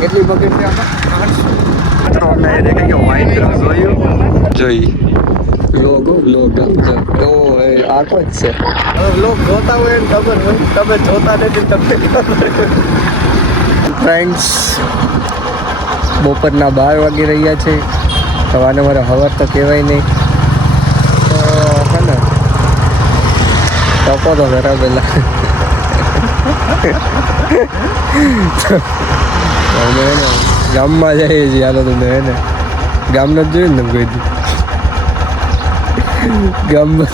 કેટલી બકેટ છે આમાં? વાઇટ જોઈ લોગો બ્લોગ તો આખો જ છે. હવે બ્લોગ જોતા હોય ને ખબર હોય, તમે જોતા નથી તમને ફ્રેન્ડ્સ બપોરના 12 વાગી રહ્યા છે. સવારે મારે હવાર તો કહેવાય નહીં તો હે ને ટકો તો ખરા પેલા અમે ને ગામમાં જઈએ છીએ. હાલો તમે હે ને ગામમાં જ જોયું ને કોઈ દી ગામમાં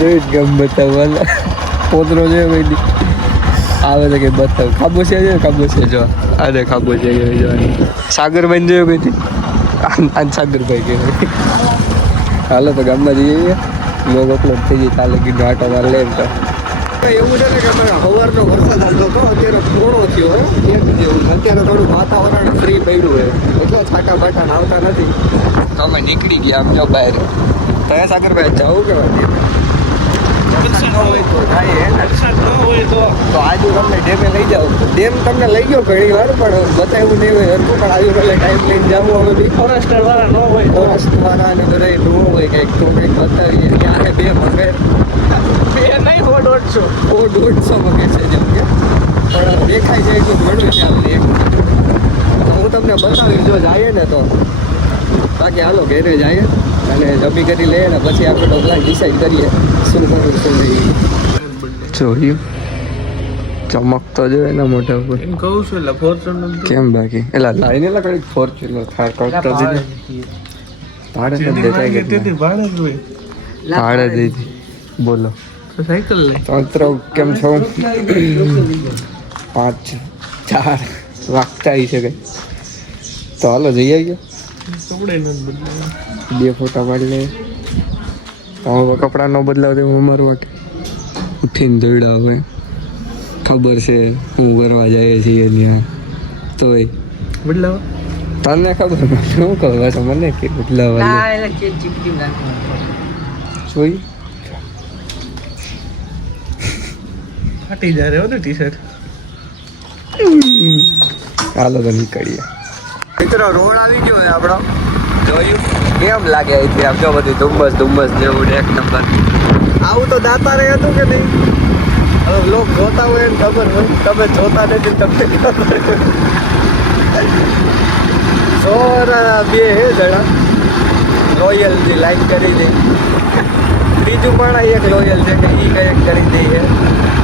જોયું ગામ બતાવવાના પોતરો જોયો કોઈ દી આવે તો કંઈ બતાવ. ખાબોચિયા છે ખાબોચિયા જો અરે ખાબોચિયા જોવાની. સાગરભાઈ જોયો કોઈ દી સાગરભાઈ કે હાલો તો ગામમાં જઈએ. લોગ અપલોડ થઈ જાય કાલે કીધું આટો માર લે તો એવું છે ને કે અમારા સવારનો વરસાદ આવતો હતો અત્યારે થોડો થયો હોય એક જેવું. અત્યારે થોડું વાતાવરણ ફ્રી પડ્યું હોય એટલે છાંટા બાટા આવતા નથી તો અમે નીકળી ગયા આમ જો બહાર. તો સાગરભાઈ જવું કેવા વરસાદ ન હોય તો જાય વરસાદ ન હોય તો આજુ તમને ડેમે લઈ જાઓ. ડેમ તમને લઈ ગયો ઘણી વાર પણ બતાવ્યું નહીં હોય હરકું. પણ આજુ તમને ટાઈમ લઈને જવું હવે બી ફોરેસ્ટર વાળા ન હોય, ફોરેસ્ટ વાળા અને ઘરે ન હોય કંઈક તો કંઈક બતાવીએ. ત્યાં 2 મગર 2 નહીં 150 મગર છે જેમ કે પણ દેખાય જાય એટલું ઘણું છે આપણે એક. હું તમને બતાવીશ જો જાય ને તો. બાકી હાલો ઘેરે જાય અને જમી કરી લઈએ ને પછી આપણે તો પ્લાન ડિસાઈડ કરીએ શું કરવું શું નહીં. જોયું ચમક તો જોઈએ ને મોટા ઉપર એમ કહું છું. એટલે ફોર્ચ્યુનર કેમ બાકી એટલે લાઈને એટલે કઈ ફોર્ચ્યુનર થાર કરતો દીધી ભાડે ન દેખાય કે ભાડે દીધી. બોલો સાયકલ લે તંત્ર કેમ છો? 5 4 વાગતા આવી શકે તો હાલો જઈ આવીએ. 2 ફોટા પાડી લે. હવે કપડાં ન બદલાવ તો અમારું વાટે ઉઠીને દોડ્યા હોય ખબર છે હું કરવા જાય છીએ ત્યાં તોય બદલાવ તને ખબર શું કહું બસ મને કે બદલાવા જોઈ ફાટી જાય રહ્યો ને ટી-શર્ટ. હાલો તો નીકળીએ મિત્રો. રોડ આવી ગયો હોય આપણો. જોયું કેમ લાગે અહીંથી આમ જો બધું ધુમ્મસ જેવું એક નંબર. આવું તો દાતા રહે હતું કે નહીં? હવે લોક જોતા હોય ને ખબર હોય, તમે જોતા નથી તમને ખબર. 100 2 હે જણા લોયલથી લાઈક કરી દે. ત્રીજું પણ એક લોયલ છે કે એ કંઈક કરી દઈએ.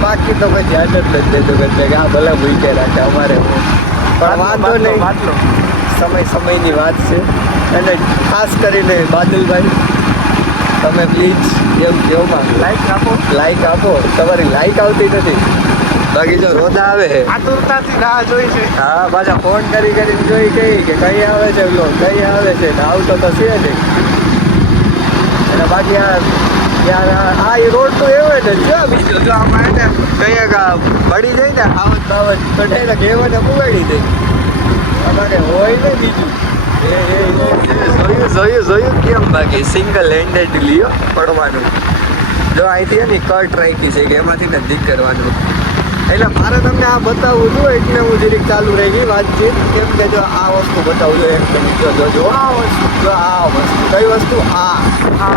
બાકી તો કોઈ ધ્યાન જ નથી દેતું કે આ ભલે ભૂકે રાખે અમારે પણ વાંધો નહીં. સમયની વાત છે. અને ખાસ કરીને બાદલભાઈ તમે પ્લીઝ એમ કહેવામાં લાઈક આપો. તમારી લાઈક આવતી નથી. બાકી જો રોદા આવે આતુરતાથી રાહ જોઈ છે. હા પાછા ફોન કરીને જોઈ કે કઈ આવે છે કઈ આવે છે ને આવતો તો છે નહીં. અને બાકી આ રોડ તો એવો ને જો બીજો જો આમાં ને કઈ પડી જાય ને આવત બાવત તો ડાયરેક્ટ કહેવાને પુગાડી દે. અમારે હોય ને બીજું જોયું કેમ બાકી સિંગલ હેન્ડેડ લ્યો પડવાનું. જો અહીંથી એની કટ રાખી છે કે એમાંથી નથી કરવાનું. એટલે મારે તમને આ બતાવવું હતું એટલે હું જરીક ચાલુ રહી ગઈ વાતચીત. કેમ કે જો આ વસ્તુ બતાવું જોઈએ જો આ વસ્તુ કઈ વસ્તુ આ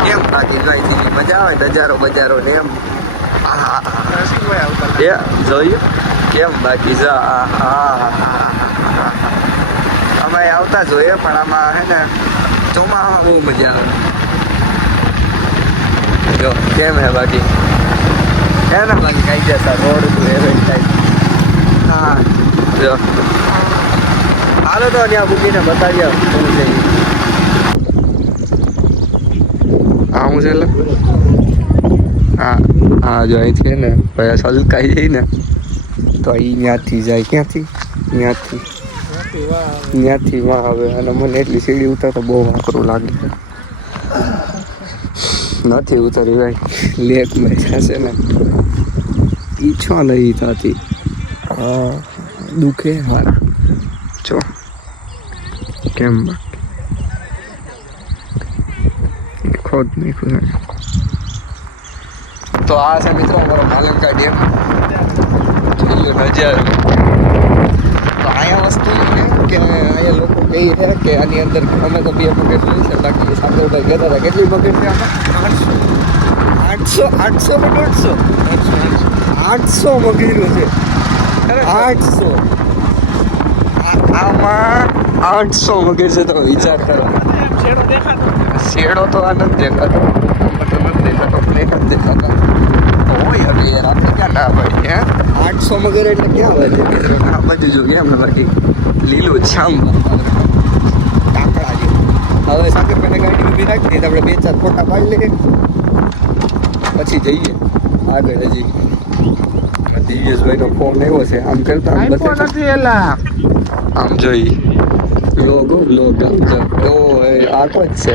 કેમ બાકી જો અહીંથી મજા આવે નજારો ને એમ. જોયું કેમ બાકી જો અમે આવતા જોઈએ પણ આમાં હે ને ચોમાસામાં બહુ મજા આવે. જો કેમ હે બાકી હે ને બાકી કઈ જતા રોડ એવેજ થાય. હા જો હાલો તો ત્યાં મૂકીને બતાવીએ શું છે. હા હું છે એટલે હા જો અહીંથી ને પછી સલકાઈ જાય ને તો અહીં ત્યાંથી જાય. ત્યાંથી વાં આવે. અને મને એટલી સીડી ઉતરતો બહુ વાંકરું લાગે. નથી ઉતરી ભાઈ લેકમાં જશે ને ઈચ્છા નહીં થતી. હા દુખે હારા જો કેમ બાકી ખોદ નહીં ખુદ. તો આ છે મિત્રો અમારો માલંકા ડેમ. નજારો. તો અહીંયા વસ્તુ છે કે અહીંયા લોકો કહે છે કે આની અંદર અમે તો 2 બકેટ લઈ છે, બાકી સાગરભાઈ કહેતા હતા કેટલી બકેટ છે આમાં? 800 ને 800 મગીરું છે. 800 આમાં 800 વગેરે છે. તો વિચાર કરો. શેડો તો આ નથી દેખાતો, દેખાતો હોય. હવે યાર આપણે ક્યાં ના પડી હે? 800 વગેરે એટલે ક્યાં વધે મિત્રો? આ બધું જો કેમ બાકી લીલું છામ કાકડા જેવું. હવે સાગરભાઈને ગાડી ઊભી રાખી તો આપણે 2-4 ફોટા પાડી લઈએ, પછી જઈએ આગળ. હજી દિવ્યેશભાઈનો ફોન આવ્યો છે. આમ કરતા આમ જોઈ લોગો આમ જો. ઓ હે આખો જ છે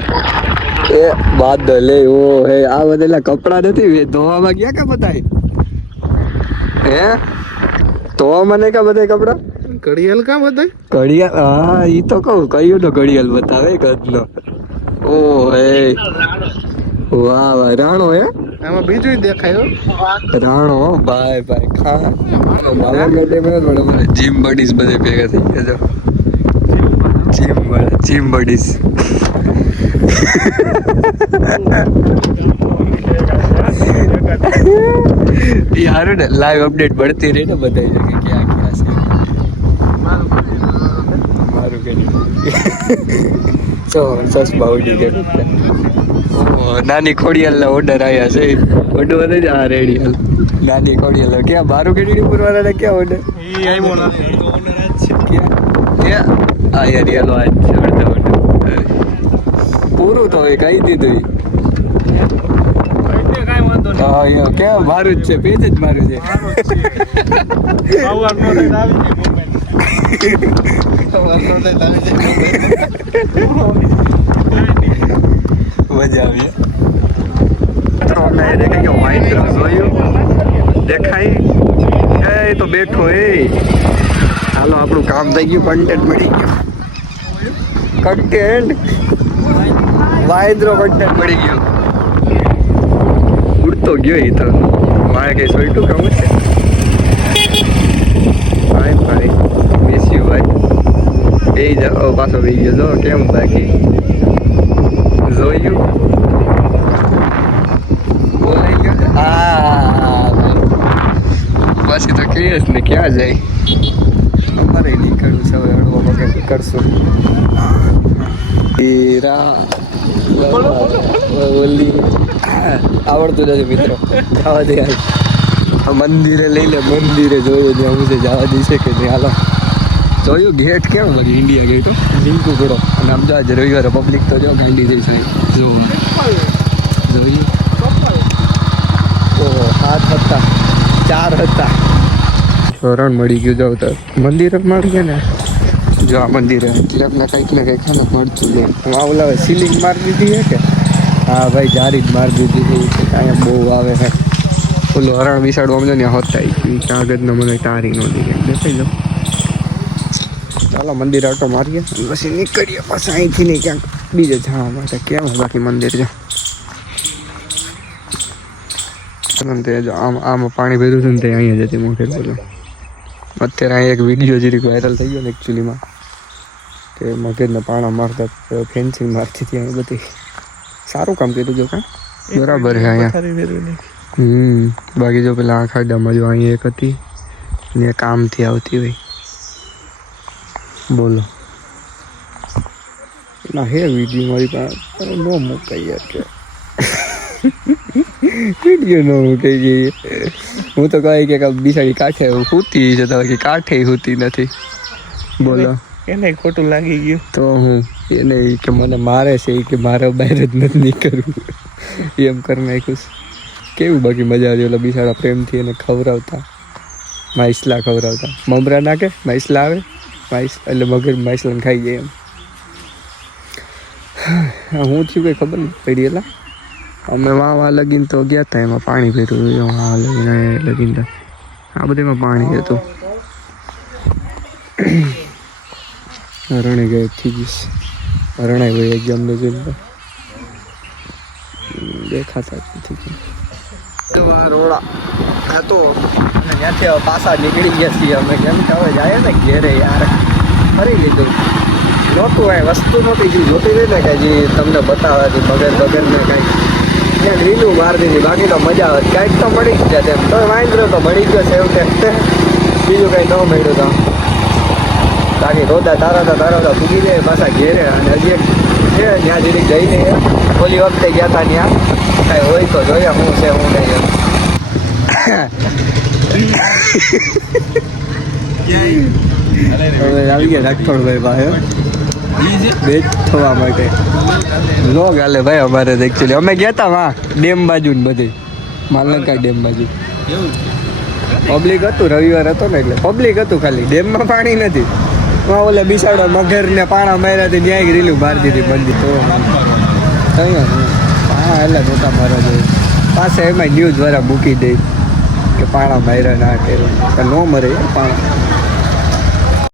એ બાદલ. ઓ હે આ બધેલા કપડા નથી ધોવામાં ગયા કે બધાય હે? ધોવામાં નહીં કા બધાય કપડા? ઘડિયાળ કા બધાય ઘડિયાળ? હા ઈ તો કહું કયું તો ઘડિયાળ બતાવે ગદનો. ઓ હે વાહ વાહ રાણો હે. આમાં બીજું દેખાયો રાણો ભાઈ ખા જીમ બડીઝ બધે ભેગા થઈ ગયા. જીમ બડીઝ યાર ને લાઈવ અપડેટ મળતી રહી ને બધા કે ક્યાં છે. મારું કે ચશ્મા ઉડી ગયા. નાની ખોડિયાલના ઓર્ડર આવ્યા છે. ઓર્ડર જ આ રેડી હાલ નાની ખોડિયાલ. ક્યાં બારું કેડી પૂરવાના ક્યાં ઓર્ડર? હા યાર યાલો આજ છે અડધા ઓર્ડર પૂરું તો હવે કહી દીધું. હા યાર ક્યાં મારું જ છે, પેજ જ મારું છે. મજા આવી. દેખાય એ તો બેઠો એ. હાલો આપણું કામ થઈ ગયું, કન્ટેન્ટ મળી ગયું. કન્ટેન્ટ વાયદરો કન્ટેન્ટ મળી ગયો. ઉડતો ગયો એ તો મારે કઈ સોઈટું કામ છે. ભાઈ મિસ યુ ભાઈ. એ જાઓ પાછો વી ગયો જો કેમ બાકી જોયું બોલાઈ ગયો. હા પછી તો કહીએ જ ને ક્યાં જાય. અમારે નીકળવું છે હવે હળવો વગર કરશું. ઓલી આવડતું નથી મિત્રો. જવા દે મંદિરે લઈ લે. મંદિરે જોયું જ્યાં હું જવા દઈશે કે નહીં. હાલો જોયું ગેટ કેમ લાગે? ઇન્ડિયા ગેટ લીંકુ કરો. અને અમદાવાદ રવિવારે પબ્લિક તો જો ગાંડી થઈ છે. જો જોઈએ ઓહો 7 હતા 4 હતા. રણ મળી ગયું. જાવ તો મંદિર મળી ગયા ને. જો આ મંદિર એટલે આપણે કંઈક ને કંઈક ખાને મળતું જાય. ઓલા સીલિંગ મારી દીધી છે કે? હા ભાઈ જારી જ મારી દીધી છે. અહીંયા બહુ આવે છે. ઓલું હરણ વિસાડવા અમને ત્યાં હોતા કાગળનો મને તારી નો દીધી દેખાઈ જાઓ. ચાલો મંદિર આટો મારીએ પછી નીકળીએ પાછા અહીંથી નહીં ક્યાંક બીજે જવા માટે. કેમ બાકી મંદિર છે આમાં પાણી ભર્યું છે ને તે અહીંયા જતી મોટી બોલો. અત્યારે અહીંયા એક વિડીયો જરીક વાયરલ થઈ ગયો ને એકચ્યુઅલીમાં કે મગજને પાણા મારતા ફેન્સિંગ મારતી હતી. અહીં બધી સારું કામ કર્યું જો કાં બરાબર છે અહીંયા. બાકી જો પેલા આ ખાડામાં જો અહીંયા એક હતી ને કામથી આવતી હોય બોલો ના હે વિડીયો મારી પાસે ન મુકાઈ યાર કે વિડીયો ન મુકાઈ ગઈ. હું તો કહી કે બિસાડી કાંઠે સૂતી છે તો કે કાંઠે સૂતી નથી બોલો. એને ખોટું લાગી ગયું તો હું એને કે મને મારે છે કે મારે બહાર જ નથી નીકળવું એમ કરી નાખ્યું. કેવું બાકી મજા આવી. ઓલા બિસાડા પ્રેમથી એને ખવડાવતા માઇસલા ખવડાવતા. મમરા નાખે માઇસલા આવે એટલે મગર માઇસલાને ખાઈ જાય એમ. હું થયું કંઈ ખબર નહીં પડી. એલા અમે વાં લગીને તો ગયા હતા એમાં પાણી ભર્યું. વાં લગીને તો આ બધામાં પાણી હતું. રણે ગયે થઈ ગઈશ. રણાઈ ભાઈ એક્ઝામ ને જોઈને દેખાતા જ નથી. રોડા આ તો અને ત્યાંથી હવે પાછા નીકળી ગયા છીએ અમે કેમ કે હવે જાય ને ઘેરે યાર ફરી લીધું નહોતું એ વસ્તુ નહોતી જે જોતી રહી ને કે જે તમને બતાવવાથી બગર ને કાંઈક ત્યાં લીલું મારી દીધી બાકી તો મજા આવે કાંઈક તો મળી જ જાય તેમ તો વાંદરો તો મળી ગયો છે એવું બીજું કંઈ ન મળ્યું તો બાકી રોતા તારા પૂગી જાય પાછા ઘેરે અને હજી એક છે ત્યાં જરીક જઈને ઓલી વખતે ગયા હતા ત્યાં કાંઈ હોય તો જોઈએ શું છે શું નહીં હવે આવી ગયા રાઠોડભાઈ પાસે બેચ થવા માટે લોગ હાલે ભાઈ અમારે એકચ્યુઅલી અમે ગયા હતા વાં ડેમ બાજુ ને બધી માલંકા ડેમ બાજુ પબ્લિક હતું રવિવાર હતો ને એટલે પબ્લિક હતું ખાલી ડેમમાં પાણી નથી ઓલે બિસાડો મગર ને પાણા માર્યા હતી ન્યાય રીલું મારી દીધી બંધી તો હા એટલે નહોતા મારવા જોઈએ પાછા એમાં ન્યૂઝ વાળા મૂકી દે કે પાણા માર્યા ના કે ન મરે પાણા